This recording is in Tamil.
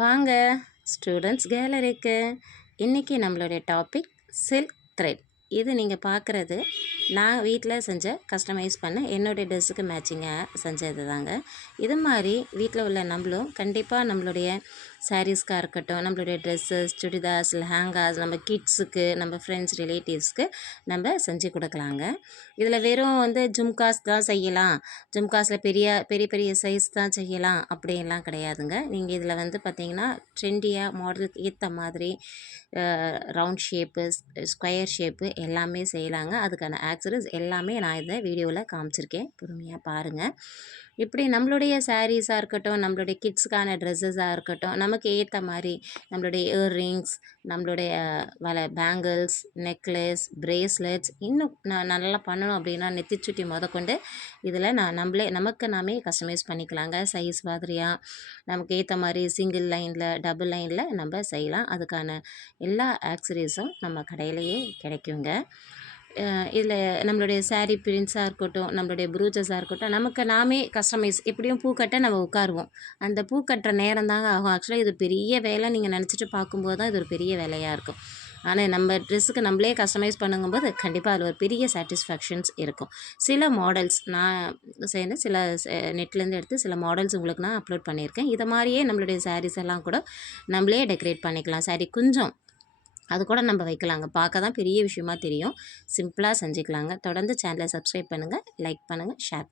வாங்க ஸ்டூடெண்ட்ஸ் கேலரிக்கு. இன்றைக்கி நம்மளுடைய டாபிக் சில்க் த்ரெட். இது நீங்கள் பார்க்குறது நான் வீட்டில் செஞ்ச கஸ்டமைஸ் பண்ண என்னுடைய ட்ரெஸ்ஸுக்கு மேட்சிங்காக செஞ்சது தாங்க. இது மாதிரி வீட்டில் உள்ள நம்மளும் கண்டிப்பாக நம்மளுடைய சாரீஸ்க்காக இருக்கட்டும், நம்மளுடைய ட்ரெஸ்ஸஸ், சுடிதார்ஸ், லெஹங்காஸ், நம்ம கிட்ஸுக்கு, நம்ம ஃப்ரெண்ட்ஸ், ரிலேட்டிவ்ஸ்க்கு நம்ம செஞ்சு கொடுக்கலாங்க. இதில் வெறும் ஜும்காஸ் தான் செய்யலாம், ஜும்காஸில் பெரிய பெரிய பெரிய சைஸ் தான் செய்யலாம் அப்படின்லாம் கிடையாதுங்க. நீங்கள் இதில் பார்த்திங்கன்னா ட்ரெண்டியாக மாடலுக்கு ஏற்ற மாதிரி ரவுண்ட் ஷேப்பு, ஸ்கொயர் ஷேப்பு எல்லாமே செய்யலாங்க. அதுக்கான ஆக்சரிஸ் எல்லாமே நான் இந்த வீடியோவில் காமிச்சிருக்கேன், பொறுமையாக பாருங்கள். இப்படி நம்மளுடைய சாரீஸாக இருக்கட்டும், நம்மளுடைய கிட்ஸுக்கான ட்ரெஸ்ஸஸாக இருக்கட்டும், நமக்கு ஏற்ற மாதிரி நம்மளுடைய இயர்ரிங்ஸ், நம்மளுடைய பேங்கிள்ஸ், நெக்லஸ், பிரேஸ்லெட்ஸ், இன்னும் நான் நல்லா பண்ணணும் அப்படின்னா நெத்திச்சுட்டி முதற்கொண்டு இதில் நமக்கு நாமே கஸ்டமைஸ் பண்ணிக்கலாங்க. சைஸ் மாதிரியாக நமக்கு ஏற்ற மாதிரி சிங்கிள் லைனில், டபுள் லைனில் நம்ம செய்யலாம். அதுக்கான எல்லா ஆக்சரிஸும் நம்ம கடையிலையே கிடைக்குங்க. இதில் நம்மளுடைய சாரீ பிரிண்ட்ஸாக இருக்கட்டும், நம்மளுடைய ப்ரூச்சஸாக இருக்கட்டும், நமக்கு நாமே கஸ்டமைஸ் எப்படியும் பூ கட்ட நம்ம உட்காருவோம். அந்த பூ கட்டுற நேரம் தாங்க ஆகும். ஆக்சுவலாக இது பெரிய வேலை, நீங்கள் நினச்சிட்டு பார்க்கும்போது தான் இது ஒரு பெரிய வேலையாக இருக்கும். ஆனால் நம்ம ட்ரெஸ்ஸுக்கு நம்மளே கஸ்டமைஸ் பண்ணுங்கும்போது கண்டிப்பாக அதில் ஒரு பெரிய சாட்டிஸ்ஃபேக்ஷன்ஸ் இருக்கும். சில மாடல்ஸ் நான் சேர்ந்து சில நெட்லேருந்து எடுத்து சில மாடல்ஸ் உங்களுக்கு நான் அப்லோட் பண்ணியிருக்கேன். இதை மாதிரியே நம்மளுடைய சாரீஸ் எல்லாம் கூட நம்மளே டெக்கரேட் பண்ணிக்கலாம். சாரீ குஞ்சம் அது கூட நம்ம வைக்கலாங்க. பார்க்க தான் பெரிய விஷயமா தெரியும், சிம்பிளாக செஞ்சுக்கலாங்க. தொடர்ந்து சேனலை சப்ஸ்கிரைப் பண்ணுங்கள், லைக் பண்ணுங்கள், ஷேர்